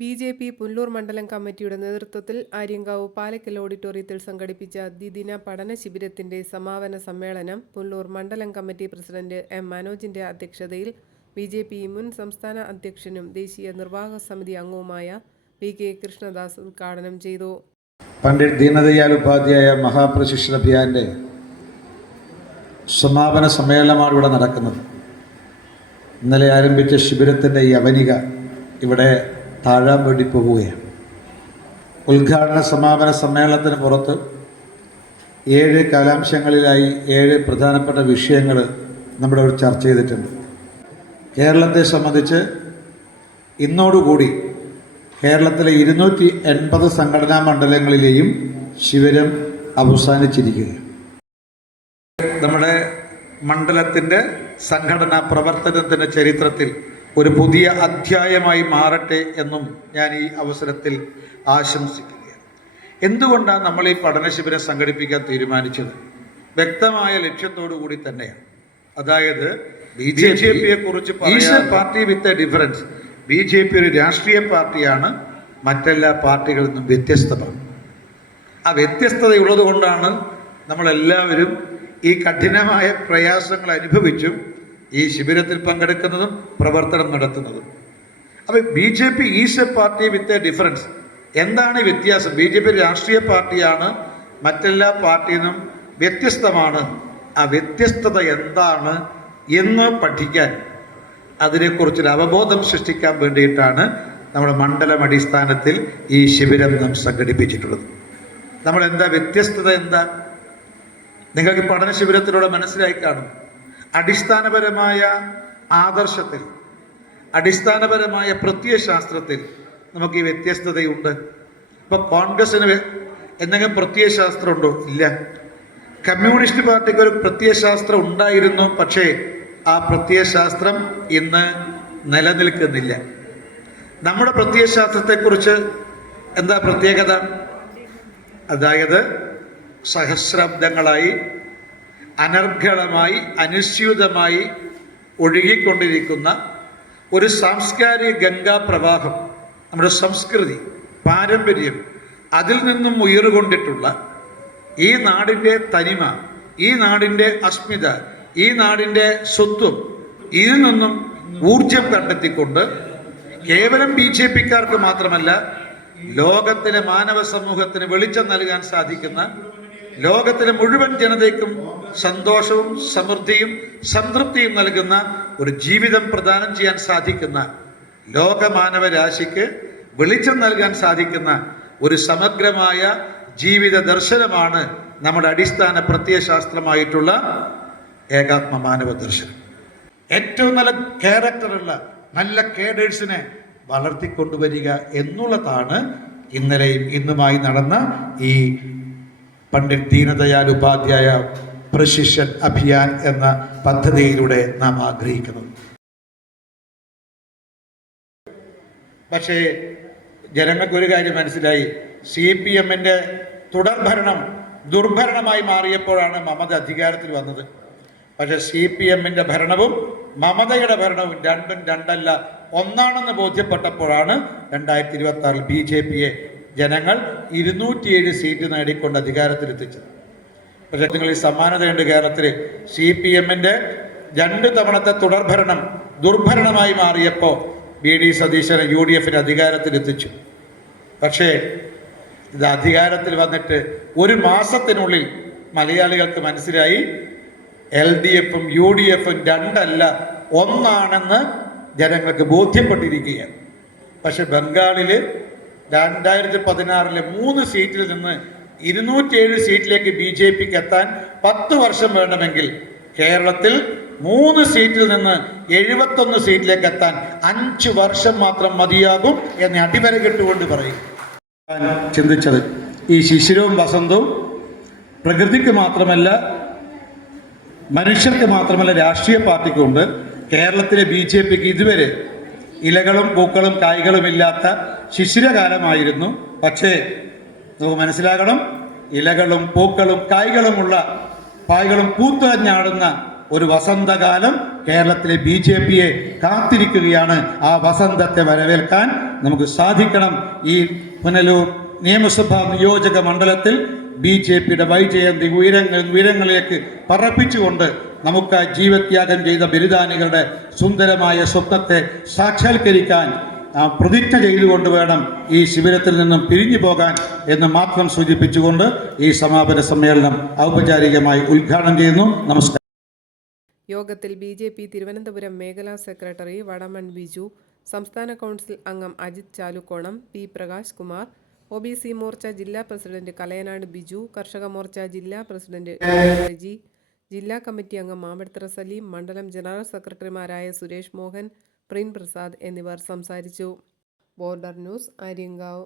BJP. Punalur മണ്ഡലം കമ്മിറ്റിയുടെ നേതൃത്വത്തിൽ ആര്യങ്കാവ് പാലക്കൽ ഓഡിറ്റോറിയത്തിൽ സംഘടിപ്പിച്ച ദ്വിദിന പഠന ശിബിരത്തിന്റെ സമാപന സമ്മേളനം പുനലൂർ മണ്ഡലം കമ്മിറ്റി പ്രസിഡന്റ് എം. മനോജിന്റെ അധ്യക്ഷതയിൽ ബി.ജെ.പി. മുൻ സംസ്ഥാന അധ്യക്ഷനും ദേശീയ നിർവാഹക സമിതി അംഗവുമായ പി.കെ. കൃഷ്ണദാസ് ഉദ്ഘാടനം ചെയ്തു. പണ്ഡിറ്റ് ദീനദയാൽ ഉപാധ്യായ മഹാപ്രശിക്ഷണ അഭിയാന്റെ സമാപന സമ്മേളനമാണ് ഇവിടെ നടക്കുന്നത്. ഇന്നലെ ആരംഭിച്ച ശിബിരത്തിൻ്റെ ഈ അവനിക ഇവിടെ താഴാൻ വേണ്ടി പോവുകയാണ്. ഉദ്ഘാടന സമാപന സമ്മേളനത്തിന് പുറത്ത് 7 കാലാംശങ്ങളിലായി 7 പ്രധാനപ്പെട്ട വിഷയങ്ങൾ നമ്മുടെ ഇവിടെ ചർച്ച ചെയ്തിട്ടുണ്ട്. കേരളത്തെ സംബന്ധിച്ച് ഇന്നോടുകൂടി കേരളത്തിലെ 280 സംഘടനാ മണ്ഡലങ്ങളിലെയും ശിബിരം അവസാനിച്ചിരിക്കുകയാണ്. നമ്മുടെ മണ്ഡലത്തിൻ്റെ സംഘടനാ പ്രവർത്തനത്തിൻ്റെ ചരിത്രത്തിൽ ഒരു പുതിയ അധ്യായമായി മാറട്ടെ എന്നും ഞാൻ ഈ അവസരത്തിൽ ആശംസിക്കുകയാണ്. എന്തുകൊണ്ടാണ് നമ്മൾ ഈ പഠന ശിബിരം സംഘടിപ്പിക്കാൻ തീരുമാനിച്ചത്? വ്യക്തമായ ലക്ഷ്യത്തോടു കൂടി തന്നെയാണ്. അതായത് ബി.ജെ.പിയെ കുറിച്ച് party with a difference. BJP. ഒരു രാഷ്ട്രീയ പാർട്ടിയാണ്, മറ്റെല്ലാ പാർട്ടികളിൽ നിന്നും വ്യത്യസ്തമാണ്. ആ വ്യത്യസ്തതയുള്ളത് കൊണ്ടാണ് നമ്മളെല്ലാവരും ഈ കഠിനമായ പ്രയാസങ്ങൾ അനുഭവിച്ചും ഈ ശിബിരത്തിൽ പങ്കെടുക്കുന്നതും പ്രവർത്തനം നടത്തുന്നതും. അപ്പോൾ BJP. Is A party with a difference. എന്താണ് ഈ വ്യത്യാസം? ബി.ജെ.പി. രാഷ്ട്രീയ പാർട്ടിയാണ്, മറ്റെല്ലാ പാർട്ടിയിൽ നിന്നും വ്യത്യസ്തമാണ്. ആ വ്യത്യസ്തത എന്താണ് എന്ന് പഠിക്കാൻ, അതിനെക്കുറിച്ചൊരു അവബോധം സൃഷ്ടിക്കാൻ വേണ്ടിയിട്ടാണ് നമ്മുടെ മണ്ഡലം അടിസ്ഥാനത്തിൽ ഈ ശിബിരം നാം സംഘടിപ്പിച്ചിട്ടുള്ളത്. നമ്മളെന്താ വ്യത്യസ്തത എന്താ? നിങ്ങൾക്ക് പഠന ശിബിരത്തിലൂടെ മനസ്സിലായി കാണും. അടിസ്ഥാനപരമായ ആദർശത്തിൽ, അടിസ്ഥാനപരമായ പ്രത്യയശാസ്ത്രത്തിൽ നമുക്ക് ഈ വ്യത്യസ്തതയുണ്ട്. ഇപ്പോൾ കോൺഗ്രസ്സിന് എന്തെങ്കിലും പ്രത്യയശാസ്ത്രമുണ്ടോ? ഇല്ല. കമ്മ്യൂണിസ്റ്റ് പാർട്ടിക്ക് ഒരു പ്രത്യയശാസ്ത്രം ഉണ്ടായിരുന്നു, പക്ഷേ ആ പ്രത്യയശാസ്ത്രം ഇന്ന് നിലനിൽക്കുന്നില്ല. നമ്മുടെ പ്രത്യയശാസ്ത്രത്തെക്കുറിച്ച് എന്താ പ്രത്യേകത? അതായത് സഹസ്രാബ്ദങ്ങളായി അനർഘളമായി അനുസ്യൂതമായി ഒഴുകിക്കൊണ്ടിരിക്കുന്ന ഒരു സാംസ്കാരിക ഗംഗാപ്രവാഹം, നമ്മുടെ സംസ്കൃതി, പാരമ്പര്യം, അതിൽ നിന്നും ഉയർകൊണ്ടിട്ടുള്ള ഈ നാടിൻ്റെ തനിമ, ഈ നാടിൻ്റെ അസ്മിത, ഈ നാടിൻ്റെ സ്വത്വം, ഇതിൽ നിന്നും ഊർജം കണ്ടെത്തിക്കൊണ്ട് കേവലം ബി.ജെ.പിക്കാർക്ക് മാത്രമല്ല, ലോകത്തിലെ മാനവ സമൂഹത്തിന് വെളിച്ചം നൽകാൻ സാധിക്കുന്ന, ലോകത്തിലെ മുഴുവൻ ജനതയ്ക്കും സന്തോഷവും സമൃദ്ധിയും സംതൃപ്തിയും നൽകുന്ന ഒരു ജീവിതം പ്രദാനം ചെയ്യാൻ സാധിക്കുന്ന, ലോകമാനവ രാശിക്ക് വെളിച്ചം നൽകാൻ സാധിക്കുന്ന ഒരു സമഗ്രമായ ജീവിത ദർശനമാണ് നമ്മുടെ അടിസ്ഥാന പ്രത്യയശാസ്ത്രമായിട്ടുള്ള ഏകാത്മ മാനവ ദർശനം. ഏറ്റവും നല്ല ക്യാരക്ടറുള്ള നല്ല കേഡേഴ്സിനെ വളർത്തിക്കൊണ്ടുവരിക എന്നുള്ളതാണ് ഇന്നലെയും ഇന്നുമായി നടന്ന ഈ പണ്ഡിറ്റ് ദീനദയാൽ ഉപാധ്യായ പ്രശിക്ഷൺ അഭിയാൻ എന്ന പദ്ധതിയിലൂടെ നാം ആഗ്രഹിക്കുന്നത്. പക്ഷേ ജനങ്ങൾക്കൊരു കാര്യം മനസ്സിലായി. CPM-ന്റെ തുടർഭരണം ദുർഭരണമായി മാറിയപ്പോഴാണ് മമത അധികാരത്തിൽ വന്നത്. പക്ഷേ CPM-ന്റെ ഭരണവും മമതയുടെ ഭരണവും രണ്ടും രണ്ടല്ല, ഒന്നാണെന്ന് ബോധ്യപ്പെട്ടപ്പോഴാണ് 2026 ബി.ജെ.പിയെ ജനങ്ങൾ 207 സീറ്റ് നേടിക്കൊണ്ട് അധികാരത്തിലെത്തിച്ചത്. പക്ഷേ നിങ്ങൾ ഈ സമാനതയുണ്ട്. കേരളത്തിൽ CPM-ന്റെ 2 തവണത്തെ തുടർഭരണം ദുർഭരണമായി മാറിയപ്പോൾ B.D. സതീശനെ UDF-ന് അധികാരത്തിലെത്തിച്ചു. പക്ഷേ ഇത് അധികാരത്തിൽ വന്നിട്ട് 1 മാസത്തിനുള്ളിൽ മലയാളികൾക്ക് മനസ്സിലായി LDF-ഉം UDF-ഉം രണ്ടല്ല, ഒന്നാണെന്ന് ജനങ്ങൾക്ക് ബോധ്യപ്പെട്ടിരിക്കുകയാണ്. പക്ഷെ ബംഗാളിൽ 2016 3 സീറ്റിൽ നിന്ന് 207 സീറ്റിലേക്ക് ബി.ജെ.പിക്ക് എത്താൻ 10 വർഷം വേണമെങ്കിൽ കേരളത്തിൽ 3 സീറ്റിൽ നിന്ന് 71 സീറ്റിലേക്ക് എത്താൻ 5 വർഷം മാത്രം മതിയാകും എന്ന് അടിവരകിട്ടുകൊണ്ട് പറയും. ഞാൻ ചിന്തിച്ചത് ഈ ശിശിരവും വസന്തവും പ്രകൃതിക്ക് മാത്രമല്ല, മനുഷ്യർക്ക് മാത്രമല്ല, രാഷ്ട്രീയ പാർട്ടിക്കുണ്ട്. കേരളത്തിലെ ബി.ജെ.പിക്ക് ഇതുവരെ ഇലകളും പൂക്കളും കായ്കളും ഇല്ലാത്ത ശിശിരകാലമായിരുന്നു. പക്ഷേ നമുക്ക് മനസ്സിലാകണം, ഇലകളും പൂക്കളും കായ്കളുമുള്ള, കായ്കളും പൂത്തുലഞ്ഞാടുന്ന ഒരു വസന്തകാലം കേരളത്തിലെ ബി.ജെ.പിയെ കാത്തിരിക്കുകയാണ്. ആ വസന്തത്തെ വരവേൽക്കാൻ നമുക്ക് സാധിക്കണം. ഈ പുനലൂർ നിയമസഭാ നിയോജക മണ്ഡലത്തിൽ BJPയുടെ വൈജയന്തി ഉയരങ്ങളിലേക്ക് പറപ്പിച്ചുകൊണ്ട് നമുക്ക് ജീവത്യാഗം ചെയ്ത ബലിദാനികളുടെ സുന്ദരമായ സ്വപ്നത്തെ സാക്ഷാത്കരിക്കാൻ പ്രതിജ്ഞ ചെയ്തുകൊണ്ട് വേണം ഈ ശിബിരത്തിൽ നിന്നും പിരിഞ്ഞു പോകാൻ എന്ന് മാത്രം സൂചിപ്പിച്ചുകൊണ്ട് ഈ സമാപന സമ്മേളനം ഔപചാരികമായി ഉദ്ഘാടനം ചെയ്യുന്നു. നമസ്കാരം. യോഗത്തിൽ BJP തിരുവനന്തപുരം മേഖലാ സെക്രട്ടറി വടമൺ ബിജു, സംസ്ഥാന കൗൺസിൽ അംഗം അജിത് ചാലുക്കോണം, P. പ്രകാശ് കുമാർ, OBC മോർച്ച ജില്ലാ പ്രസിഡന്റ് കലയനാട് ബിജു, കർഷക മോർച്ച ജില്ലാ പ്രസിഡന്റ് റെജി, ജില്ലാ കമ്മിറ്റി അംഗം മാമ്പഴത്തറ സലീം, മണ്ഡലം ജനറൽ സെക്രട്ടറിമാരായ സുരേഷ് മോഹൻ, പ്രിൻ പ്രസാദ് എന്നിവർ സംസാരിച്ചു. Border news, Aryankavu.